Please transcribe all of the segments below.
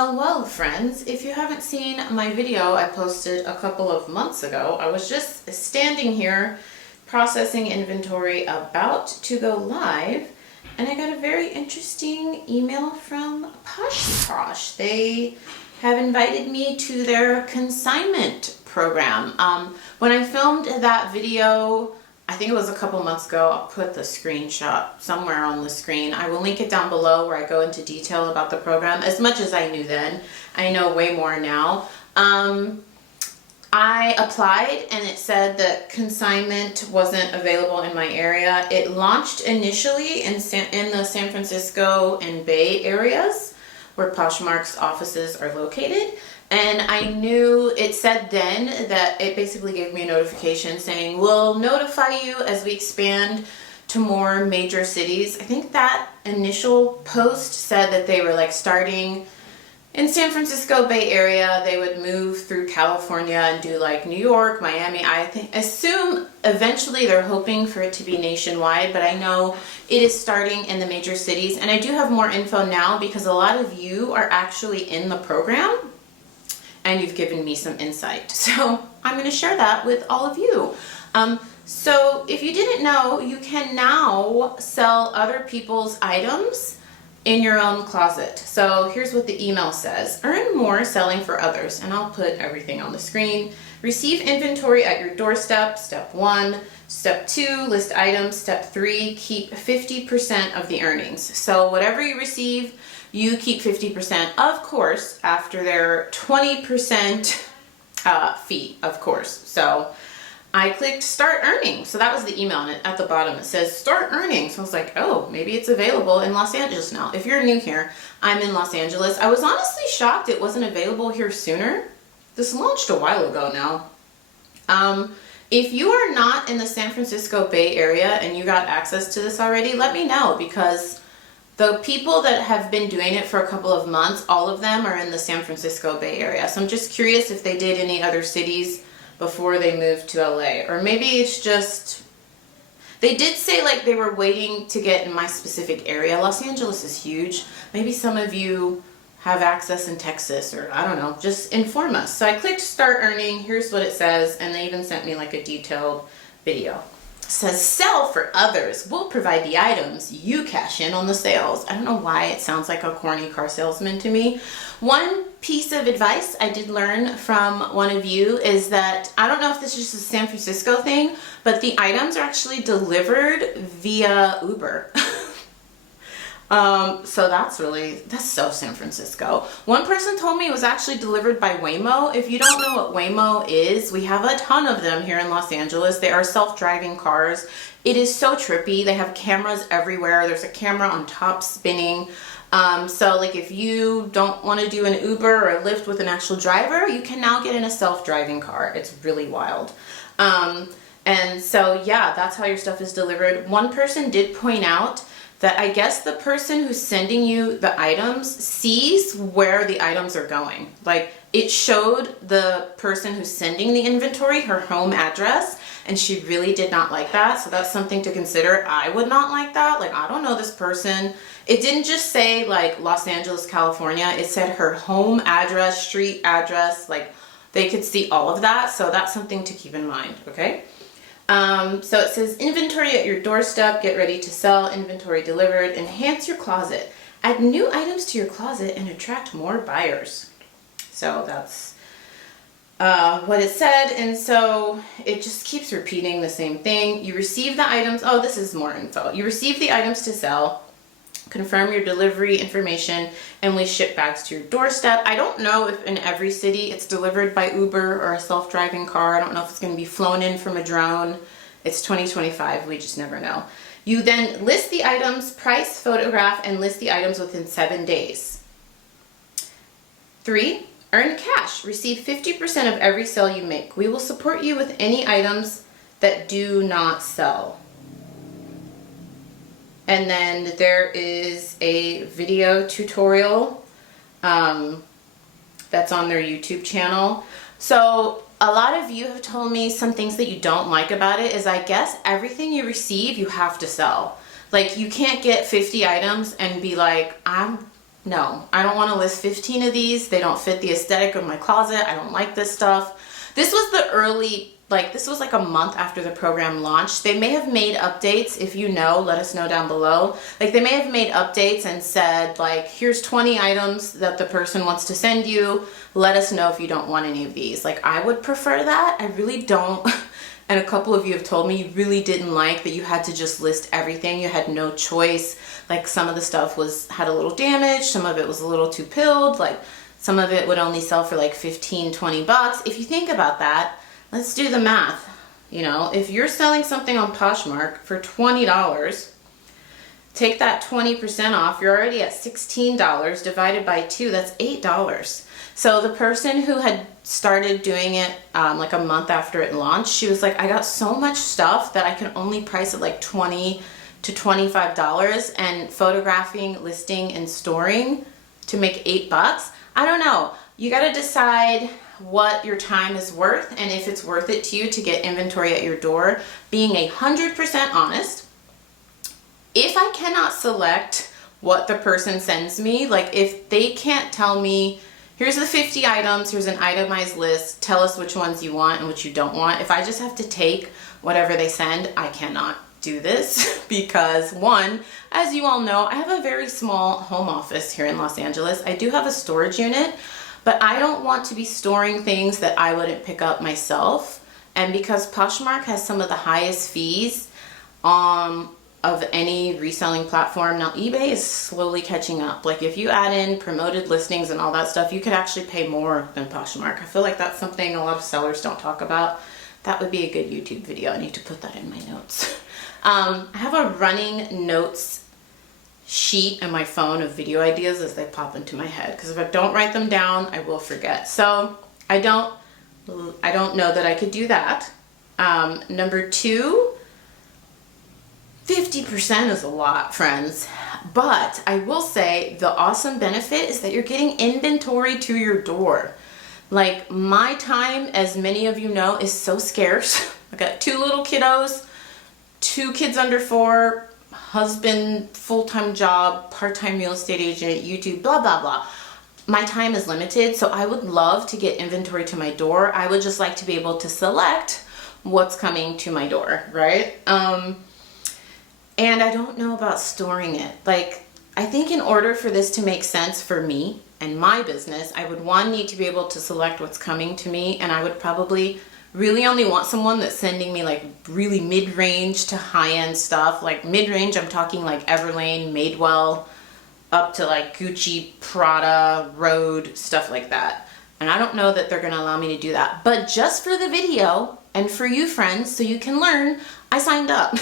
Well, friends, if you haven't seen my video I posted a couple of months ago, I was just standing here processing inventory about to go live, and I got a very interesting email from Poshmark. They have invited me to their consignment program. When I filmed that video, I think it was a couple months ago, I'll put the screenshot somewhere on the screen. I will link it down below where I go into detail about the program. As much as I knew then, I know way more now. I applied and it said that consignment wasn't available in my area. It launched initially in the San Francisco and Bay areas where Poshmark's offices are located. And I knew, it said then that it basically gave me a notification saying, we'll notify you as we expand to more major cities. I think that initial post said that they were like starting in San Francisco Bay Area. They would move through California and do like New York, Miami. Assume eventually they're hoping for it to be nationwide, but I know it is starting in the major cities. And I do have more info now because a lot of you are actually in the program and you've given me some insight. So I'm going to share that with all of you. So if you didn't know, you can now sell other people's items in your own closet. So here's what the email says. Earn more selling for others. And I'll put everything on the screen. Receive inventory at your doorstep, step 1. Step 2, list items. Step 3, keep 50% of the earnings. So whatever you receive, you keep 50%, of course, after their 20% fee, of course. So I clicked start earning. So that was the email, and at the bottom it says start earning. So I was like, oh, maybe it's available in Los Angeles now. If you're new here, I'm in Los Angeles. I was honestly shocked it wasn't available here sooner. This launched a while ago now. If you are not in the San Francisco Bay Area and you got access to this already, let me know, because the people that have been doing it for a couple of months, all of them are in the San Francisco Bay Area. So I'm just curious if they did any other cities before they moved to LA. Or maybe it's just, they did say like they were waiting to get in my specific area. Los Angeles is huge. Maybe some of you have access in Texas, or I don't know, just inform us. So I clicked start earning. Here's what it says. And they even sent me like a detailed video. Says sell for others. We'll provide the items. You cash in on the sales. I don't know why it sounds like a corny car salesman to me. One piece of advice I did learn from one of you is that, I don't know if this is just a San Francisco thing, but the items are actually delivered via Uber. So that's so San Francisco. One person told me it was actually delivered by Waymo. If you don't know what Waymo is, we have a ton of them here in Los Angeles. They are self-driving cars. It is so trippy. They have cameras everywhere. There's a camera on top spinning. So like if you don't want to do an Uber or a Lyft with an actual driver, you can now get in a self-driving car. It's really wild. And so yeah, that's how your stuff is delivered. One person did point out that I guess the person who's sending you the items sees where the items are going. Like it showed the person who's sending the inventory her home address, and she really did not like that. So that's something to consider. I would not like that. Like, I don't know this person. It didn't just say like Los Angeles, California. It said her home address, street address, like they could see all of that. So that's something to keep in mind, okay? So it says inventory at your doorstep, get ready to sell, inventory delivered, enhance your closet, add new items to your closet and attract more buyers. So that's what it said. And so it just keeps repeating the same thing. You receive the items. Oh, this is more info. You receive the items to sell, confirm your delivery information, and we ship bags to your doorstep. I don't know if in every city it's delivered by Uber or a self-driving car. I don't know if it's going to be flown in from a drone. It's 2025. We just never know. You then list the items, price, photograph, and list the items within 7 days. 3, earn cash. Receive 50% of every sale you make. We will support you with any items that do not sell. And then there is a video tutorial that's on their YouTube channel. So a lot of you have told me some things that you don't like about it is, I guess everything you receive you have to sell. Like you can't get 50 items and be like, I'm no, I don't want to list 15 of these. They don't fit the aesthetic of my closet. I don't like this stuff. This was the early, like this was like a month after the program launched. They may have made updates. If you know, let us know down below. Like they may have made updates and said like, here's 20 items that the person wants to send you. Let us know if you don't want any of these. Like I would prefer that. I really don't. And a couple of you have told me you really didn't like that you had to just list everything. You had no choice. Like some of the stuff had a little damage. Some of it was a little too pilled. Like some of it would only sell for like 15, 20 bucks. If you think about that, let's do the math. You know, if you're selling something on Poshmark for $20, take that 20% off, you're already at $16 divided by 2, that's $8. So the person who had started doing it like a month after it launched, she was like, I got so much stuff that I can only price it like $20 to $25, and photographing, listing, and storing to make $8. I don't know. You got to decide what your time is worth and if it's worth it to you to get inventory at your door. Being 100% honest, if I cannot select what the person sends me, like if they can't tell me, here's the 50 items, here's an itemized list, tell us which ones you want and which you don't want. If I just have to take whatever they send, I cannot do this because one, as you all know, I have a very small home office here in Los Angeles. I do have a storage unit, but I don't want to be storing things that I wouldn't pick up myself. And because Poshmark has some of the highest fees of any reselling platform, now eBay is slowly catching up. Like if you add in promoted listings and all that stuff, you could actually pay more than Poshmark. I feel like that's something a lot of sellers don't talk about. That would be a good YouTube video. I need to put that in my notes. I have a running notes sheet on my phone of video ideas as they pop into my head, because if I don't write them down, I will forget. So I don't know that I could do that. Number 2, 50% is a lot, friends. But I will say the awesome benefit is that you're getting inventory to your door. Like my time, as many of you know, is so scarce. I got 2 little kiddos, 2 kids under 4, husband, full-time job, part-time real estate agent, YouTube, blah, blah, blah. My time is limited, so I would love to get inventory to my door. I would just like to be able to select what's coming to my door, right? And I don't know about storing it. Like, I think in order for this to make sense for me and my business, I would need to be able to select what's coming to me, and I would probably really only want someone that's sending me like really mid-range to high-end stuff. Like mid-range, I'm talking like Everlane, Madewell, up to like Gucci, Prada, Rode, stuff like that. And I don't know that they're gonna allow me to do that. But just for the video and for you friends, so you can learn, I signed up.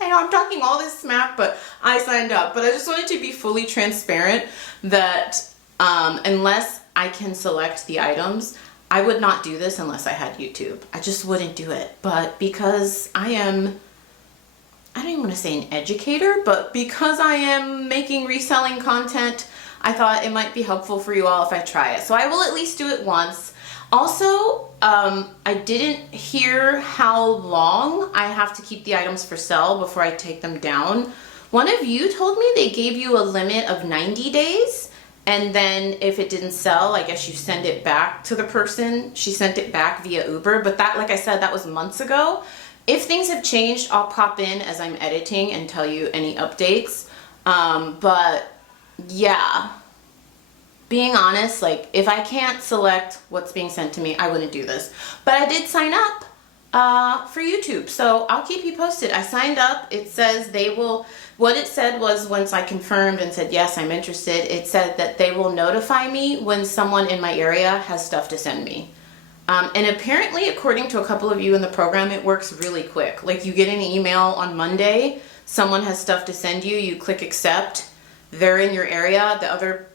I know I'm talking all this smack, but I signed up. But I just wanted to be fully transparent that unless I can select the items, I would not do this unless I had YouTube. I just wouldn't do it. But because I don't even want to say an educator, but because I am making reselling content, I thought it might be helpful for you all if I try it. So I will at least do it once. Also, I didn't hear how long I have to keep the items for sale before I take them down. One of you told me they gave you a limit of 90 days. And then if it didn't sell, I guess you send it back to the person. She sent it back via Uber. But that, like I said, that was months ago. If things have changed, I'll pop in as I'm editing and tell you any updates. But yeah, being honest, like if I can't select what's being sent to me, I wouldn't do this. But I did sign up for YouTube, so I'll keep you posted. I signed up. It says they will, what it said was once I confirmed and said, yes, I'm interested, it said that they will notify me when someone in my area has stuff to send me. And apparently, according to a couple of you in the program, it works really quick. Like you get an email on Monday, someone has stuff to send you, you click accept, they're in your area.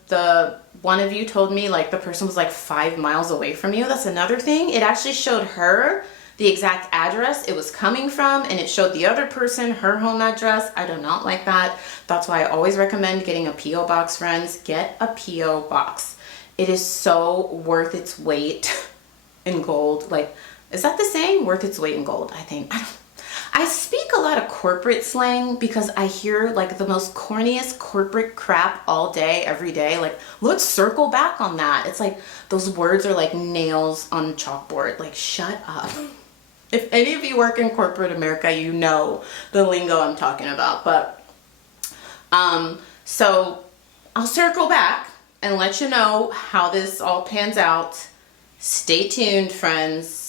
The one of you told me like the person was like 5 miles away from you. That's another thing. It actually showed her the exact address it was coming from, and it showed the other person her home address. I do not like that. That's why I always recommend getting a P.O. box, friends. Get a P.O. box. It is so worth its weight in gold. Like, is that the saying? Worth its weight in gold, I think. I speak a lot of corporate slang because I hear like the most corniest corporate crap all day, every day. Like, let's circle back on that. It's like those words are like nails on chalkboard. Like, shut up. If any of you work in corporate America, you know the lingo I'm talking about. But, so I'll circle back and let you know how this all pans out. Stay tuned, friends.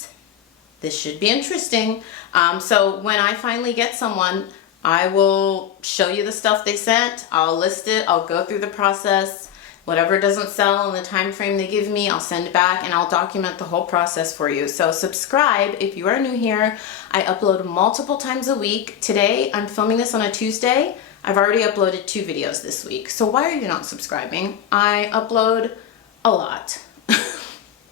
This should be interesting. So when I finally get someone, I will show you the stuff they sent. I'll list it. I'll go through the process. Whatever doesn't sell in the time frame they give me, I'll send it back and I'll document the whole process for you. So subscribe if you are new here. I upload multiple times a week. Today, I'm filming this on a Tuesday. I've already uploaded 2 videos this week. So why are you not subscribing? I upload a lot.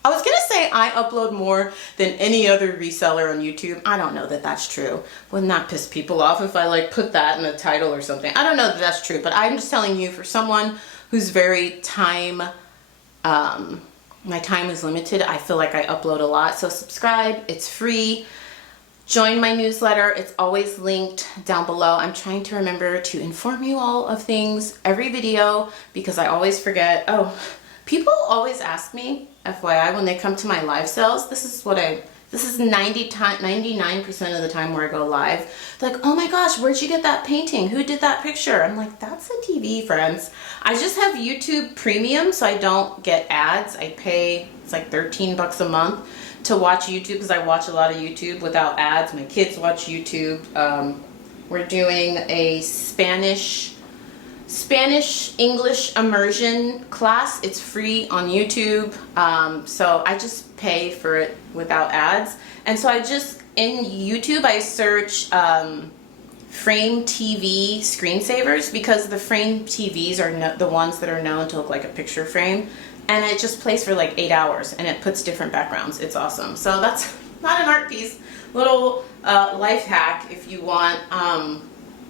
I was gonna say I upload more than any other reseller on YouTube. I don't know that that's true. Wouldn't that piss people off if I like put that in the title or something? I don't know that that's true, but I'm just telling you, for someone who's very my time is limited, I feel like I upload a lot. So subscribe, it's free. Join my newsletter, it's always linked down below. I'm trying to remember to inform you all of things every video because I always forget. Oh, people always ask me, FYI, when they come to my live sales, this is 99% of the time where I go live. They're like, oh my gosh, where'd you get that painting? Who did that picture? I'm like, that's a TV, friends. I just have YouTube Premium, so I don't get ads. I pay, it's like 13 bucks a month to watch YouTube because I watch a lot of YouTube without ads. My kids watch YouTube. We're doing a Spanish-English immersion class. It's free on YouTube. So I just pay for it without ads. And so in YouTube, I search frame TV screensavers because the frame TVs are the ones that are known to look like a picture frame. And it just plays for like 8 hours and it puts different backgrounds. It's awesome. So that's not an art piece. Little life hack if you want,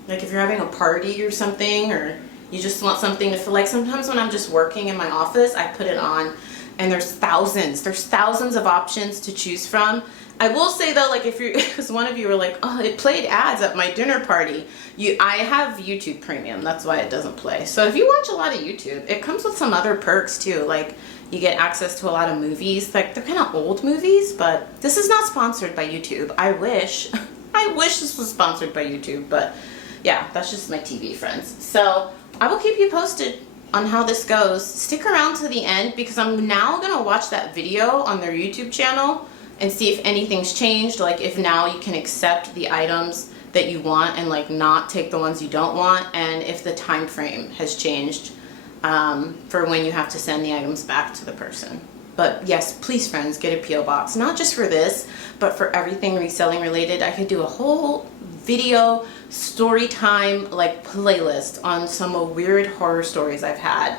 like if you're having a party or something, or you just want something to feel like. Sometimes when I'm just working in my office, I put it on and there's thousands of options to choose from. I will say though, like if you're, because one of you were like, oh, it played ads at my dinner party. I have YouTube Premium, that's why it doesn't play. So if you watch a lot of YouTube, it comes with some other perks too. Like you get access to a lot of movies. Like they're kind of old movies, but this is not sponsored by YouTube. I wish this was sponsored by YouTube, but yeah, that's just my TV, friends. So I will keep you posted on how this goes. Stick around to the end because I'm now gonna watch that video on their YouTube channel and see if anything's changed. Like if now you can accept the items that you want and like not take the ones you don't want, and if the time frame has changed for when you have to send the items back to the person. But yes, please friends, get a P.O. box, not just for this, but for everything reselling related. I could do a whole video story time like playlist on some weird horror stories I've had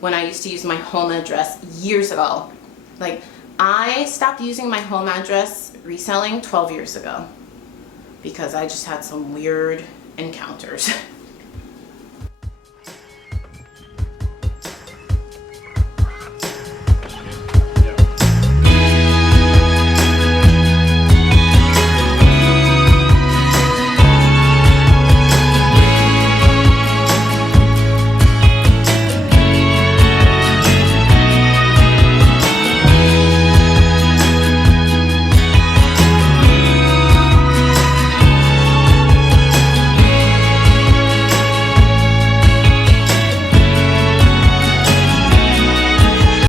when I used to use my home address years ago. Like I stopped using my home address reselling 12 years ago because I just had some weird encounters.